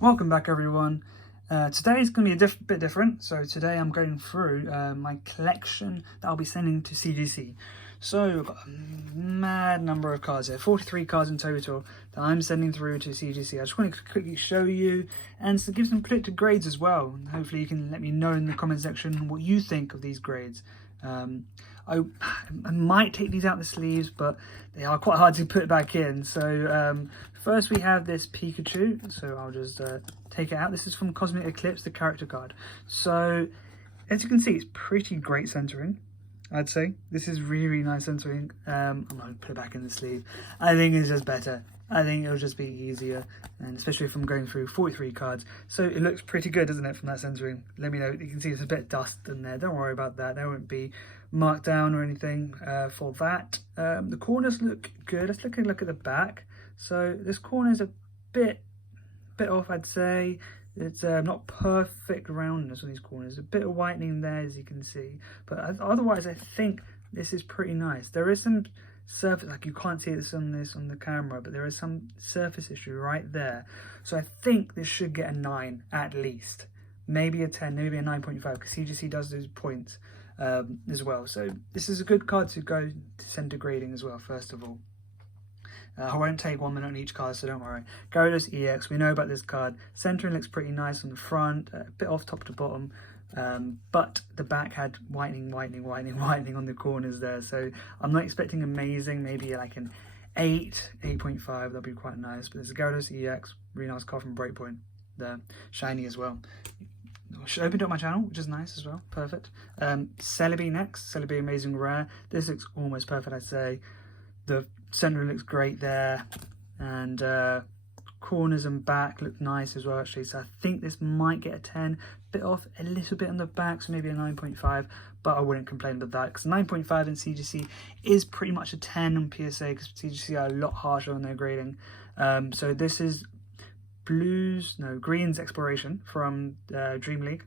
Welcome back, everyone. Today is going to be a bit different. So today I'm going through my collection that I'll be sending to CGC. So I've got a mad number of cards here, 43 cards in total that I'm sending through to CGC. I just want to quickly show you and to give some predicted grades as well. Hopefully you can let me know in the comment section what you think of these grades. I might take these out the sleeves, but they are quite hard to put back in. So first we have this Pikachu, so I'll just take it out. This is from Cosmic Eclipse, the character card. So as you can see, it's pretty great centering, I'd say. This is really nice centering. I'm going to put it back in the sleeve. I think it's just better. I think it'll just be easier, and especially if I'm going through 43 cards. So it looks pretty good, doesn't it, from that centering? Let me know. You can see there's a bit of dust in there. Don't worry about that. There won't be marked down or anything for that. The corners look good. Let's look at the back. So this corner's a bit off, I'd say. It's not perfect roundness on these corners. A bit of whitening there, as you can see. But otherwise, I think this is pretty nice. There is some surface, like you can't see this on the camera, but there is some surface issue right there. So I think this should get a 9 at least. Maybe a 10, maybe a 9.5, because CGC does those points as well. So this is a good card to go to send to grading as well, first of all. I won't take 1 minute on each card, so don't worry. Gyarados EX, we know about this card. Centering looks pretty nice on the front, a bit off top to bottom, but the back had whitening on the corners there. So I'm not expecting amazing, maybe like an 8.5, that'd be quite nice. But there's a Gyarados EX, really nice card from Breakpoint, there, shiny as well. Opened up my channel, which is nice as well, perfect. Celebi next, Celebi Amazing Rare. This looks almost perfect, I'd say. The centre looks great there, and corners and back look nice as well, actually. So I think this might get a 10, bit off a little bit on the back, so maybe a 9.5, but I wouldn't complain about that, because 9.5 in CGC is pretty much a 10 on PSA, because CGC are a lot harsher on their grading. So this is Green's Exploration from Dream League,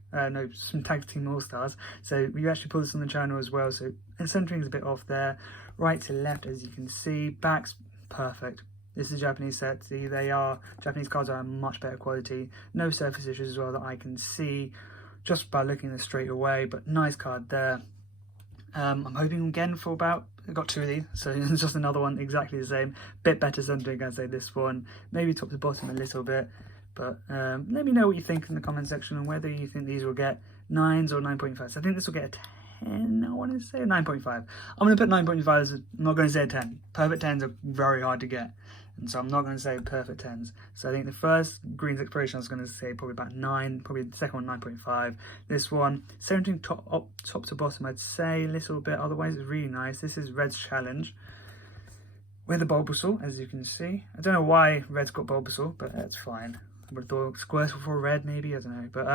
some Tag Team All Stars. So we actually put this on the channel as well. So and centering is a bit off there, right to left, as you can see. Back's perfect. This is a Japanese set. See, Japanese cards are a much better quality. No surface issues as well that I can see just by looking at this straight away. But nice card there. I'm hoping again for about, I got 2 of these, so it's just another one exactly the same. Bit better centering, I'd say, this one. Maybe top to bottom a little bit. But let me know what you think in the comment section, and whether you think these will get 9s or 9.5s. I think this will get a 10, I want to say, 9.5. I'm going to put 9.5 as, I'm not going to say a 10. Perfect 10s are very hard to get, and so I'm not going to say perfect 10s. So I think the first Green's Exploration I was going to say probably about 9, probably the second one 9.5. This one, centering top to bottom, I'd say a little bit, otherwise it's really nice. This is Red's Challenge with a Bulbasaur, as you can see. I don't know why Red's got Bulbasaur, but that's fine. I would have thought Squirtle for Red, maybe, I don't know. But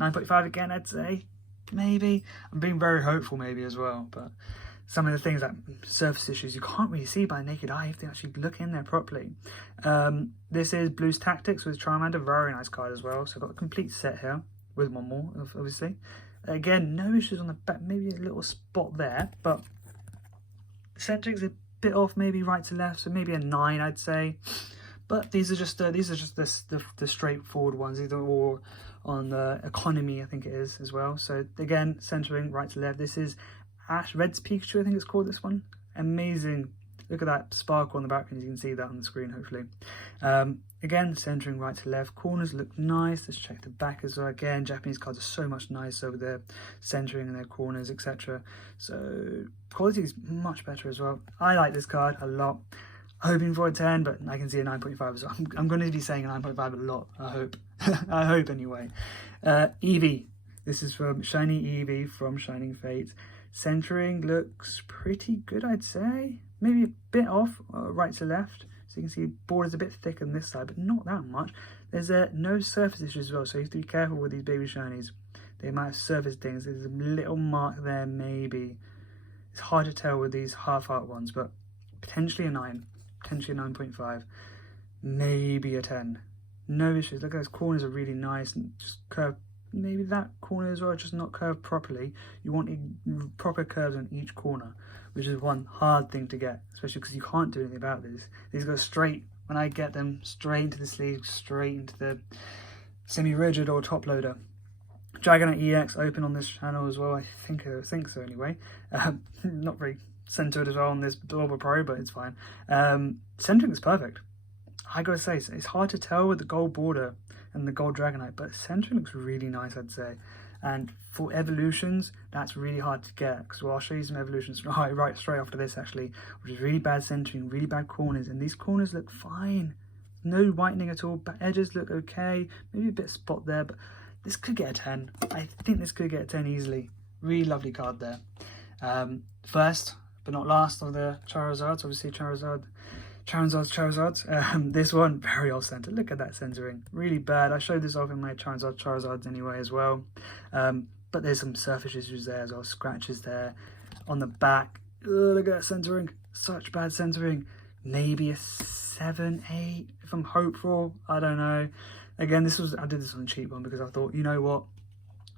9.5 again, I'd say, maybe. I'm being very hopeful, maybe, as well. But some of the things, like surface issues, you can't really see by naked eye if they actually look in there properly. This is Blue's Tactics with Charmander, very nice card as well. So I've got a complete set here with one more, obviously. Again, no issues on the back, maybe a little spot there, but centering's a bit off, maybe right to left, so maybe a 9, I'd say. But these are just the straightforward ones. These are all on the economy, I think it is, as well. So again, centering right to left. This is Red's Pikachu, I think it's called, this one. Amazing. Look at that sparkle on the background. You can see that on the screen, hopefully. Again, centering right to left. Corners look nice. Let's check the back as well. Again, Japanese cards are so much nicer with their centering and their corners, etc. So quality is much better as well. I like this card a lot. Hoping for a 10, but I can see a 9.5 as well. I'm going to be saying a 9.5 a lot, I hope. I hope, anyway. Eevee. This is from Shiny Eevee from Shining Fates. Centering looks pretty good, I'd say. Maybe a bit off, right to left. So you can see the border's a bit thick on this side, but not that much. There's no surface issues as well, so you have to be careful with these baby shinies. They might have surface things. There's a little mark there, maybe. It's hard to tell with these half-heart ones, but potentially a 9. Potentially a 9.5, maybe a 10. No issues. Look at those corners are really nice and just curved. Maybe that corner as well, just not curved properly. You want proper curves on each corner, which is one hard thing to get, especially because you can't do anything about this. These go straight when I get them straight into the sleeve, straight into the semi-rigid or top loader. Dragonite EX open on this channel as well, I think so anyway. Not very centered as well on this Orba Pro, but it's fine. Centering is perfect. I gotta say, it's hard to tell with the gold border and the gold Dragonite, but centering looks really nice, I'd say. And for evolutions, that's really hard to get, because I'll show you some evolutions right straight after this actually, which is really bad centering, really bad corners, and these corners look fine. No whitening at all, but edges look okay, maybe a bit of spot there, but this could get a 10. I think this could get a 10 easily. Really lovely card there. First, but not last, of the Charizards, obviously Charizards. This one, very off-center. Look at that centering. Really bad. I showed this off in my Charizards anyway as well. But there's some surface issues there as well. Scratches there. On the back, look at that centering. Such bad centering. Maybe a 7, 8 if I'm hopeful. I don't know. Again, I did this on a cheap one because I thought, you know what?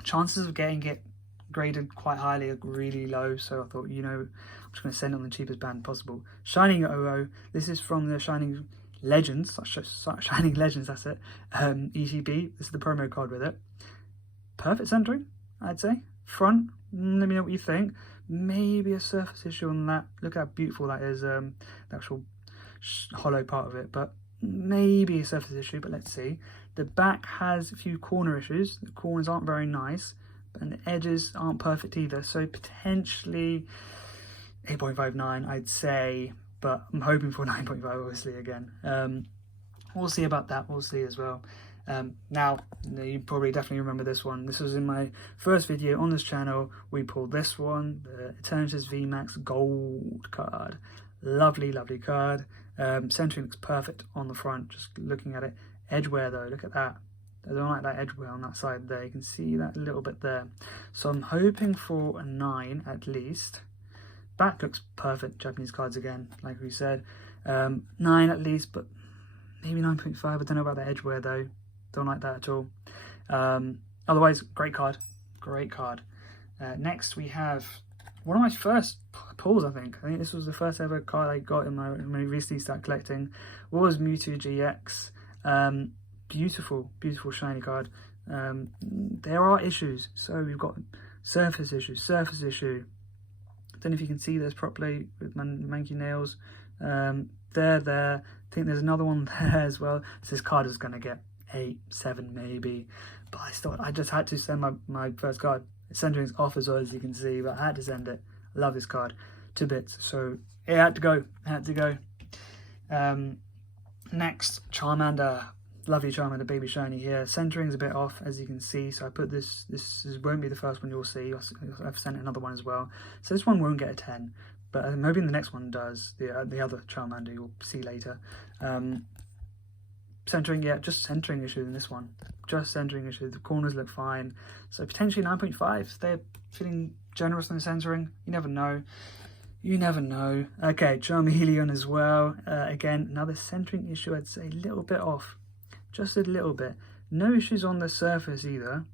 Chances of getting it graded quite highly are really low, so I thought, you know, I'm just going to send it on the cheapest band possible. Shining 00, this is from the Shining Legends, Shining Legends, that's it, ETB, this is the promo card with it. Perfect centering, I'd say. Front, let me know what you think. Maybe a surface issue on that. Look how beautiful that is, the actual hollow part of it, but maybe a surface issue, but let's see. The back has a few corner issues. The corners aren't very nice, and the edges aren't perfect either, so potentially 8.59 I'd say, but I'm hoping for 9.5 obviously again. We'll see about that, we'll see as well. Now, you probably definitely remember this one. This was in my first video on this channel. We pulled this one, the Eternatus VMAX Gold card. Lovely, lovely card. Centering looks perfect on the front, just looking at it. Edgeware though, look at that. I don't like that edgeware on that side there. You can see that a little bit there. So I'm hoping for a 9 at least. Back looks perfect, Japanese cards again, like we said. 9 at least, but maybe 9.5. I don't know about the edgeware though. Don't like that at all. Otherwise, great card. Great card. Next we have one of my first pulls, I think. This was the first ever card I got in my when I recently started collecting. Was Mewtwo Gx. Beautiful, beautiful shiny card. There are issues. So we've got surface issue. I don't know if you can see this properly with my manky nails. There. I think there's another one there as well. So this card is going to get 8, 7 maybe. But I just had to send my first card. Centering's off as well, as you can see, but I had to send it. I love this card. 2 bits. So it had to go. Next, Charmander. Lovely Charmander, baby shiny here. Centering's a bit off, as you can see. So I put this won't be the first one you'll see. I've sent another one as well. So this one won't get a 10, but I'm hoping the next one does. The other Charmander you'll see later. Centering, yeah, just centering issue in this one. Just centering issue. The corners look fine. So potentially 9.5. They're feeling generous in the centering. You never know. You never know. Okay, Charmeleon as well. Again, another centering issue. I'd say a little bit off. Just a little bit. No issues on the surface either.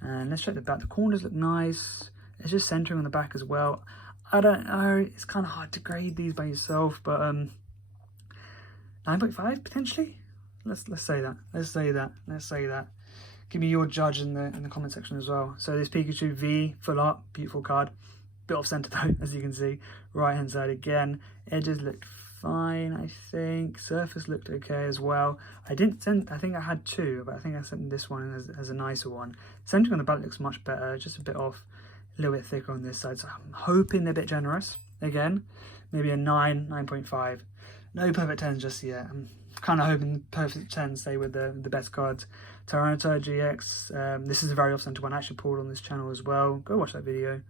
And let's check the back. The corners look nice. It's just centering on the back as well. I don't know. It's kind of hard to grade these by yourself, but 9.5 potentially. Let's say that. Let's say that. Give me your judge in the comment section as well. So this Pikachu V full art, beautiful card. Bit off center though, as you can see. Right hand side again. Edges looked fine, I think. Surface looked okay as well. I think I had 2, but I think I sent this one as a nicer one. Centering on the back looks much better, just a bit off, a little bit thicker on this side. So I'm hoping they're a bit generous. Again, maybe a 9, 9.5. No perfect 10s just yet. I'm kind of hoping perfect 10s stay with the best cards. Tyranitar Gx. This is a very off-center one. I actually pulled on this channel as well. Go watch that video.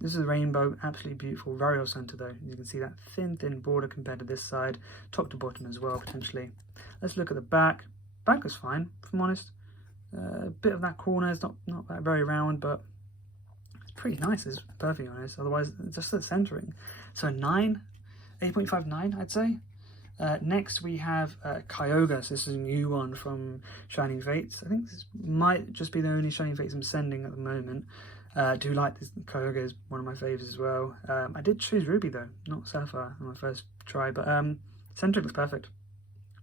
This is a rainbow, absolutely beautiful, very off-center though. You can see that thin border compared to this side, top to bottom as well, potentially. Let's look at the back. Back is fine, if I'm honest. A bit of that corner is not that very round, but it's pretty nice, it's perfectly honest. Otherwise, it's just the centering. So 9, 8.59, I'd say. Next we have Kyogre. So this is a new one from Shining Fates. I think this might just be the only Shining Fates I'm sending at the moment. Do like this. Kyogre is one of my favourites as well. I did choose Ruby though, not Sapphire on my first try, but centering looks perfect.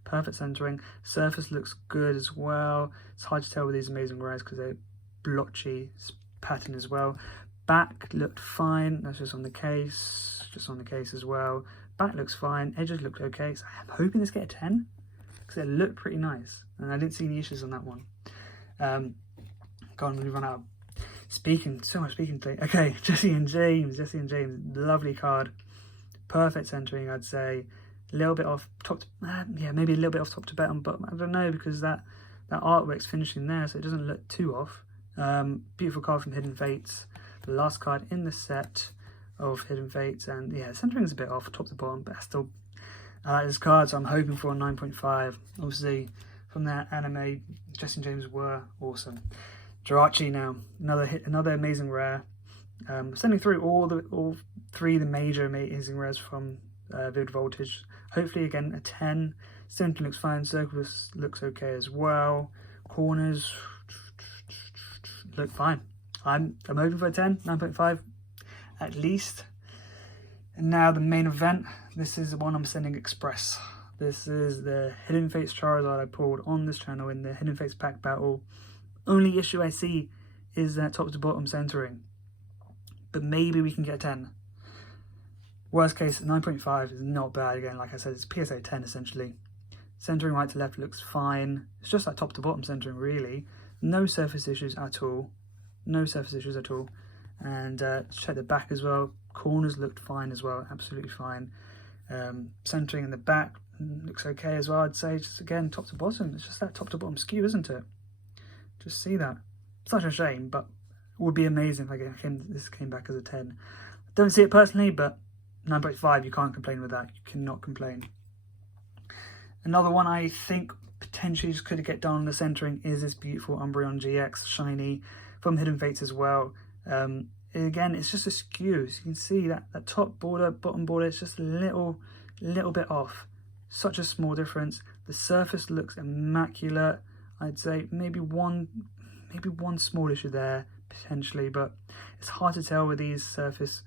perfect centering. Surface looks good as well. It's hard to tell with these amazing rares because they're blotchy pattern as well. Back looked fine. That's just on the case as well. Back looks fine. Edges looked okay. So I'm hoping this get a 10 because it looked pretty nice, and I didn't see any issues on that one. God, we run out of so much speaking today. Okay, Jesse and James, lovely card. Perfect centering, I'd say. A little bit off top, maybe a little bit off top to bottom, but I don't know because that artwork's finishing there, so it doesn't look too off. Beautiful card from Hidden Fates, the last card in the set of Hidden Fates, and yeah, centering's a bit off top to bottom, but I like this card, so I'm hoping for a 9.5. Obviously, from that anime, Jesse and James were awesome. Jirachi now, another amazing rare. Sending through all three of the major amazing rares from Vivid Voltage. Hopefully again a 10. Centering looks fine. Circles looks okay as well. Corners look fine. I'm hoping for a 10, 9.5 at least. And now the main event. This is the one I'm sending express. This is the Hidden Fates Charizard I pulled on this channel in the Hidden Fates pack battle. Only issue I see is that top to bottom centering. But maybe we can get a 10. Worst case, 9.5 is not bad. Again, like I said, it's PSA 10 essentially. Centering right to left looks fine. It's just like top to bottom centering really. No surface issues at all. No surface issues at all. And check the back as well. Corners looked fine as well, absolutely fine. Centering in the back looks okay as well, I'd say. Just again, top to bottom. It's just that top to bottom skew, isn't it? Just see that. Such a shame, but it would be amazing if this came back as a 10. I don't see it personally, but 9.5, you can't complain with that. You cannot complain. Another one I think potentially just could get done on the centering is this beautiful Umbreon Gx shiny from Hidden Fates as well. Again, it's just a skew. So you can see that top border, bottom border, it's just a little bit off. Such a small difference. The surface looks immaculate. I'd say maybe one small issue there potentially, but it's hard to tell with these surface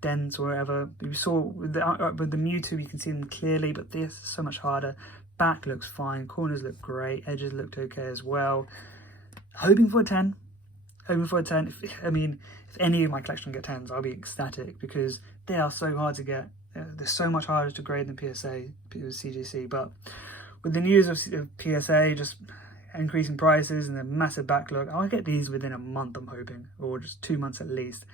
dents or whatever. You saw with the Mewtwo, you can see them clearly, but this is so much harder. Back looks fine, corners look great, edges looked okay as well. Hoping for a 10. If any of my collection get 10s, I'll be ecstatic because they are so hard to get. They're so much harder to grade than PSA, CGC. But with the news of PSA just increasing prices and the massive backlog, I'll get these within a month, I'm hoping, or just 2 months at least.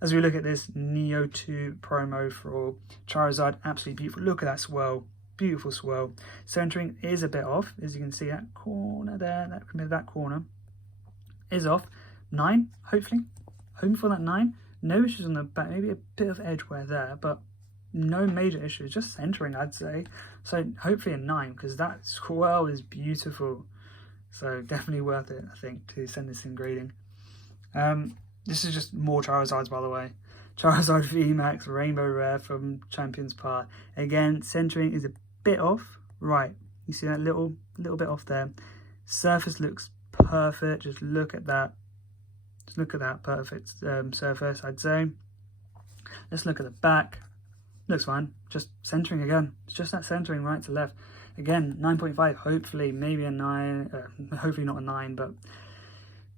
As we look at this Neo 2 promo for Charizard, absolutely beautiful. Look at that swirl, beautiful swirl. Centering is a bit off, as you can see. That corner there, that corner is off. 9, hopefully. Hoping for that 9. No issues on the back, maybe a bit of edge wear there, but no major issues, just centering, I'd say. So hopefully a 9, because that swirl is beautiful. So definitely worth it, I think, to send this in grading. This is just more Charizards, by the way. Charizard VMAX Rainbow Rare from Champions Part. Again, centering is a bit off. Right, you see that little bit off there. Surface looks perfect. Just look at that. Just look at that perfect surface, I'd say. Let's look at the back. Looks fine. Just centering again. It's just that centering right to left. Again, 9.5, hopefully, maybe a 9, hopefully not a 9, but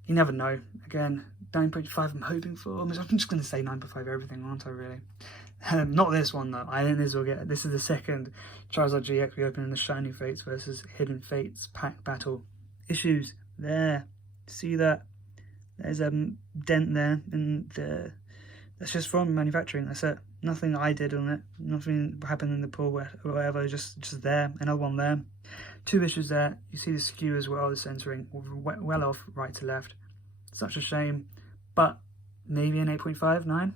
you never know. Again, 9.5 I'm hoping for. I'm just going to say 9.5 everything, aren't I, really? Not this one, though. I think this is the second Charizard GX we open in the Shiny Fates versus Hidden Fates pack battle. Issues there. See that? There's a dent there, and that's just from manufacturing. That's it. Nothing I did on it. Nothing happened in the pool or whatever. Just there. Another one there. 2 issues there. You see the skew as well. The centering well off right to left. Such a shame. But maybe an 8.5, 9.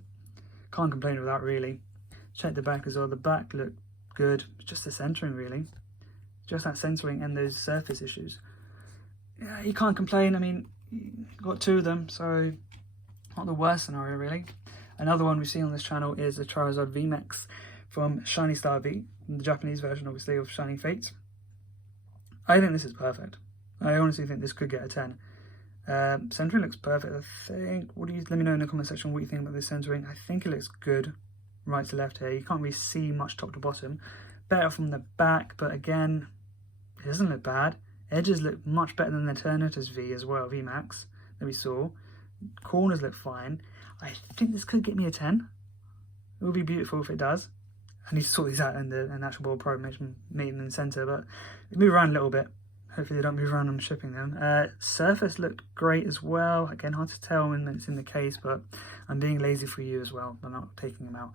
Can't complain with that really. Check the back as well. The back looked good. It's just the centering really. Just that centering and those surface issues. Yeah, you can't complain. I mean, you got 2 of them, so not the worst scenario really. Another one we've seen on this channel is the Charizard VMAX from Shiny Star V, the Japanese version obviously of Shining Fates. I think this is perfect. I honestly think this could get a 10. Centering looks perfect, I think. Let me know in the comment section what you think about this centering. I think it looks good right to left here. You can't really see much top to bottom. Better from the back, but again, It doesn't look bad. Edges look much better than the Tyranitar's V as well, VMAX, that we saw. Corners look fine. I think this could get me a 10. It would be beautiful if it does. I need to sort these out in the actual board pro meeting in the centre, but move around a little bit. Hopefully they don't move around when I'm shipping them. Surface looked great as well. Again, hard to tell when it's in the case, but I'm being lazy for you as well. I'm not taking them out.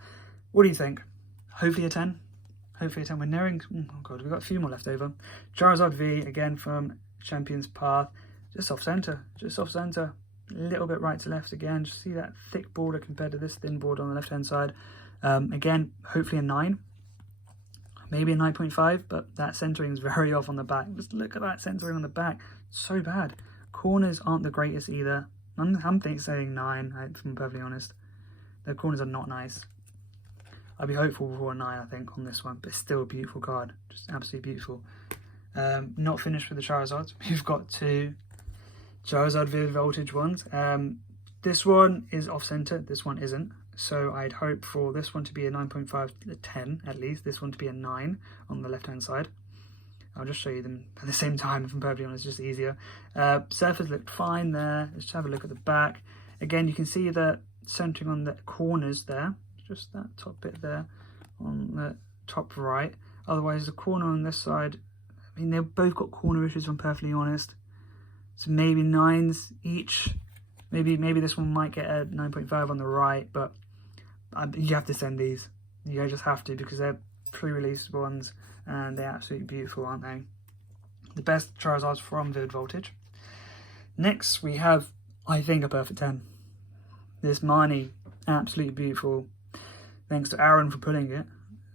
What do you think? Hopefully a 10. Hopefully a 10. We're nearing... Oh god, we've got a few more left over. Charizard V, again from Champion's Path. Just off centre. Just off centre. A little bit right to left again. Just see that thick border compared to this thin border on the left-hand side. Again, hopefully a 9. Maybe a 9.5, but that centering is very off on the back. Just look at that centering on the back. So bad. Corners aren't the greatest either. I'm saying 9, if I'm perfectly honest. The corners are not nice. I'd be hopeful for a 9, I think, on this one, but it's still a beautiful card. Just absolutely beautiful. Not finished with the Charizards. We've got 2 Charizard Vivid Voltage ones. This one is off-center, this one isn't. So I'd hope for this one to be a 9.5 to a 10 at least, this one to be a 9 on the left-hand side. I'll just show you them at the same time, if I'm perfectly honest, it's just easier. Surface looked fine there. Let's have a look at the back. Again, you can see the centering on the corners there, just that top bit there on the top right. Otherwise, the corner on this side, I mean, they've both got corner issues, if I'm perfectly honest. So maybe 9s each. Maybe this one might get a 9.5 on the right, but you have to send these. You just have to, because they're pre-released ones and they're absolutely beautiful, aren't they? The best Charizards from Vivid Voltage. Next, we have, I think, a perfect 10. This Marnie, absolutely beautiful. Thanks to Aaron for pulling it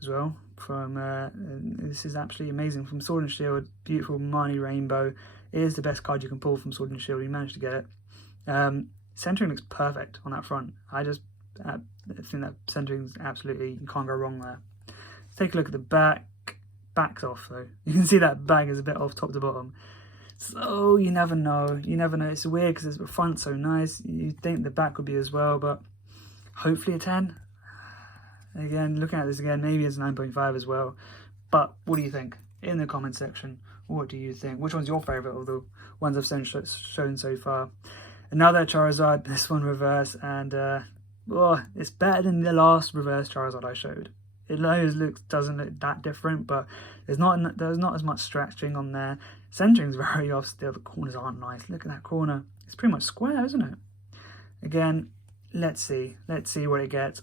as well. This is absolutely amazing. From Sword and Shield, beautiful Marnie Rainbow. It is the best card you can pull from Sword and Shield. We managed to get it. Centering looks perfect on that front. I think that centering is absolutely, you can't go wrong there. Let's take a look at the back. Back's off though. You can see that back is a bit off top to bottom. So you never know. You never know. It's weird because the front's so nice. You'd think the back would be as well, but hopefully a 10. Again, looking at this again, maybe it's 9.5 as well. But what do you think? In the comment section, what do you think? Which one's your favourite of the ones I've shown so far? Another Charizard, this one reverse, and it's better than the last reverse Charizard I showed. It doesn't look that different, but there's not as much stretching on there. Centering's very off still. The corners aren't nice. Look at that corner. It's pretty much square, isn't it? Again, let's see what it gets.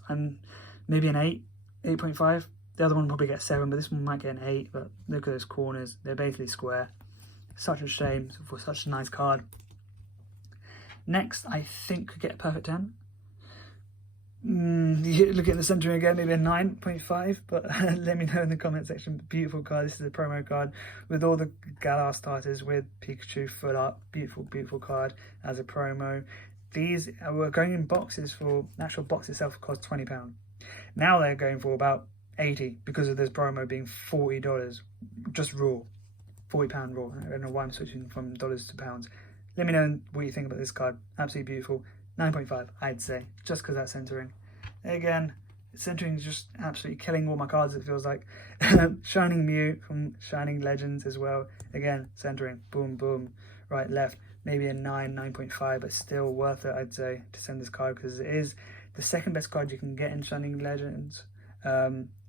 Maybe an 8, 8.5. The other one will probably get 7, but this one might get an 8. But look at those corners. They're basically square. Such a shame for such a nice card. Next, I think could get a perfect 10. Look at the centering again, maybe a 9.5, but let me know in the comment section. Beautiful card. This is a promo card with all the Galar starters with Pikachu full up. Beautiful card as a promo. These were going in boxes for, the actual box itself cost £20. Now they're going for about 80 because of this promo being $40, just raw, £40 raw. I don't know why I'm switching from dollars to pounds. Let me know what you think about this card. Absolutely beautiful. 9.5, I'd say, just because that centering. Again, centering is just absolutely killing all my cards, it feels like. Shining Mew from Shining Legends as well. Again, centering, boom, boom, right, left. Maybe a 9, 9.5, but still worth it, I'd say, to send this card, because it is the second best card you can get in Shining Legends.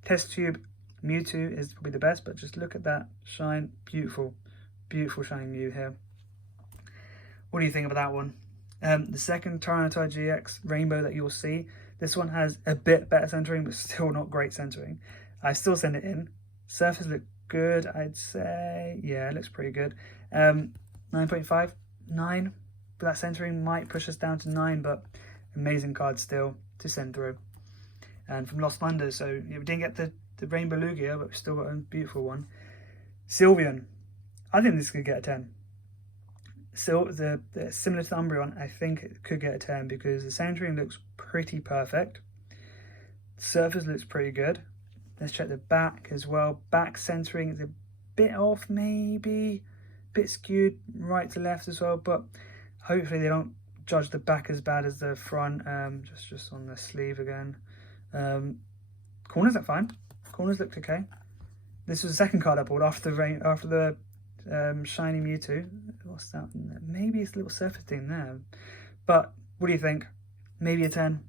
Test Tube Mewtwo is probably the best, but just look at that shine. Beautiful Shining Mew here. What do you think about that one? The second Tyranitar Gx Rainbow that you'll see, this one has a bit better centering, but still not great centering. I still send it in. Surface look good, I'd say. Yeah, it looks pretty good. 9.5, 9. But that centering might push us down to 9, but amazing card still to send through. And from Lost Thunder, so yeah, we didn't get the Rainbow Lugia, but we still got a beautiful one. Sylveon. I think this could get a 10. So similar to the Umbreon, I think it could get a 10 because the centering looks pretty perfect. The surface looks pretty good. Let's check the back as well. Back centering is a bit off, maybe. A bit skewed right to left as well, but hopefully they don't judge the back as bad as the front. Just on the sleeve again. Corners look fine. Corners looked okay. This was the second card I pulled after the shiny Mewtwo. What's that? Maybe it's a little surface thing there. But what do you think? Maybe a 10.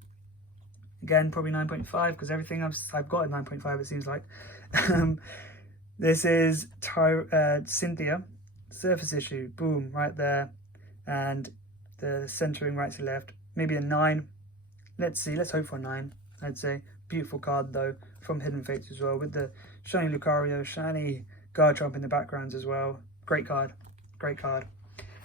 Again, probably 9.5 because everything I've got at 9.5 it seems like. This is Cynthia. Surface issue. Boom, right there. And the centering right to left. Maybe a 9. Let's see. Let's hope for a 9. I'd say. Beautiful card though from Hidden Fates as well with the shiny Lucario, shiny Garchomp in the backgrounds as well. Great card. Great card.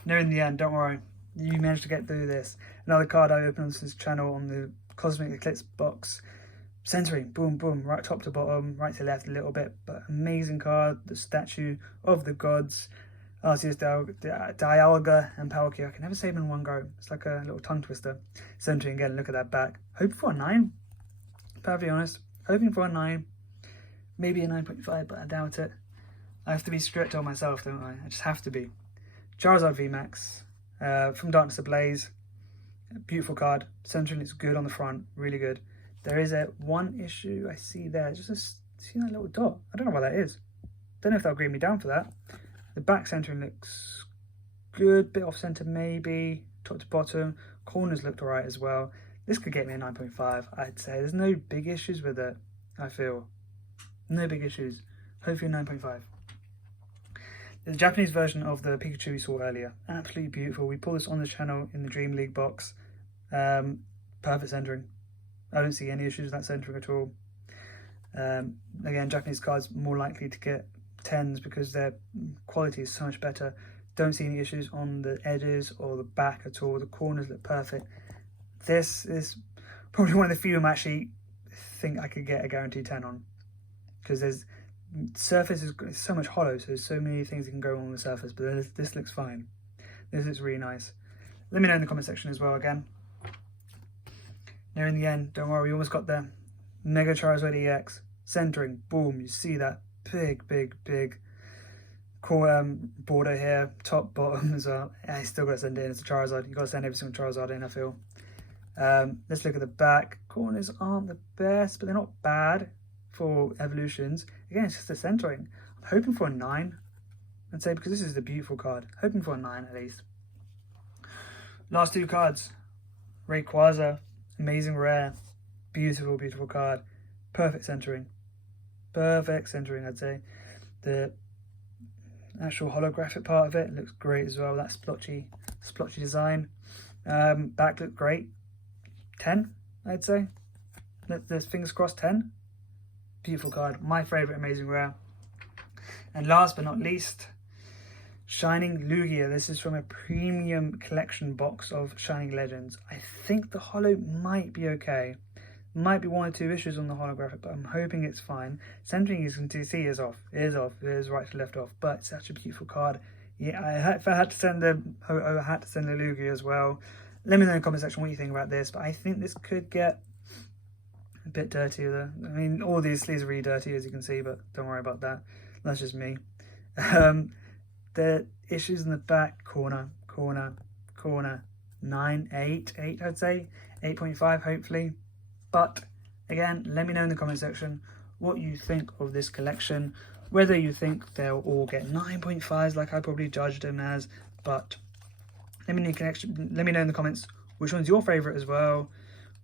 No, in the end, don't worry. You managed to get through this. Another card I opened on this channel on the Cosmic Eclipse box. Centering, boom, boom, right top to bottom, right to left a little bit, but amazing card. The statue of the gods, Arceus, Dialga, and Palkia. I can never say them in one go. It's like a little tongue twister. Centering again, look at that back. Hoping for a 9. Perfectly honest, hoping for a 9. Maybe a 9.5, but I doubt it. I have to be strict on myself, don't I? I just have to be. Charizard VMAX from Darkness Ablaze. Beautiful card. Centering looks good on the front. Really good. There is a one issue I see there. See that little dot? I don't know what that is. Don't know if that'll grade me down for that. The back centering looks good. Bit off center maybe. Top to bottom. Corners looked alright as well. This could get me a 9.5, I'd say. There's no big issues with it, I feel. No big issues. Hopefully 9.5. The Japanese version of the Pikachu we saw earlier. Absolutely beautiful. We pulled this on the channel in the Dream League box. Perfect centering. I don't see any issues with that centering at all. Again, Japanese cards more likely to get 10s because their quality is so much better. Don't see any issues on the edges or the back at all. The corners look perfect. This is probably one of the few I'm actually think I could get a guaranteed 10 on. Because there's surface is so much hollow, so there's so many things that can go wrong on the surface, but this looks fine. This looks really nice. Let me know in the comment section as well again. Now in the end, don't worry, we almost got there. Mega Charizard EX, centering, boom, you see that big core border here, top, bottom as well. I still got to send it in, it's a Charizard. You've got to send every single Charizard in, I feel. Let's look at the back. Corners aren't the best, but they're not bad for evolutions. Again, it's just the centering. I'm hoping for a 9, I'd say, because this is the beautiful card. Hoping for a 9 at least. Last 2 cards. Rayquaza, amazing rare, beautiful card. Perfect centering, I'd say. The actual holographic part of it looks great as well. That splotchy design. Back looked great. 10, I'd say. Let's fingers crossed 10. Beautiful card, my favourite amazing rare. And last but not least, Shining Lugia. This is from a premium collection box of Shining Legends. I think the holo might be okay. Might be 1 or 2 issues on the holographic, but I'm hoping it's fine. Centering, as you can see, is off. It is right to left off, but it's such a beautiful card. Yeah, if I had to send the Lugia as well. Let me know in the comment section what you think about this, but I think this could get a bit dirtier there. I mean, all these sleeves are really dirty, as you can see, but don't worry about that. That's just me. The issues in the back, corner, 9, 8, I'd say. 8.5, hopefully. But, again, let me know in the comment section what you think of this collection. Whether you think they'll all get 9.5s like I probably judged them as. But, let me know in the comments which one's your favourite as well.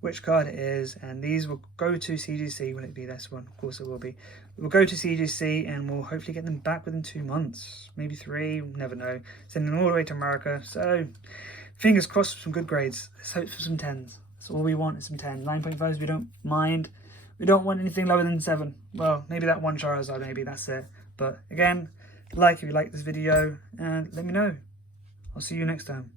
Which card it is, and these will go to CGC. Will it be this one? Of course it will be. We'll go to CGC and we'll hopefully get them back within 2 months, maybe 3, never know. Send them all the way to America. So fingers crossed for some good grades. Let's hope for some 10s. That's all we want is some 10s. 9.5s we don't mind. We don't want anything lower than 7. Well, maybe that one Charizard, maybe that's it. But again, like if you like this video and let me know. I'll see you next time.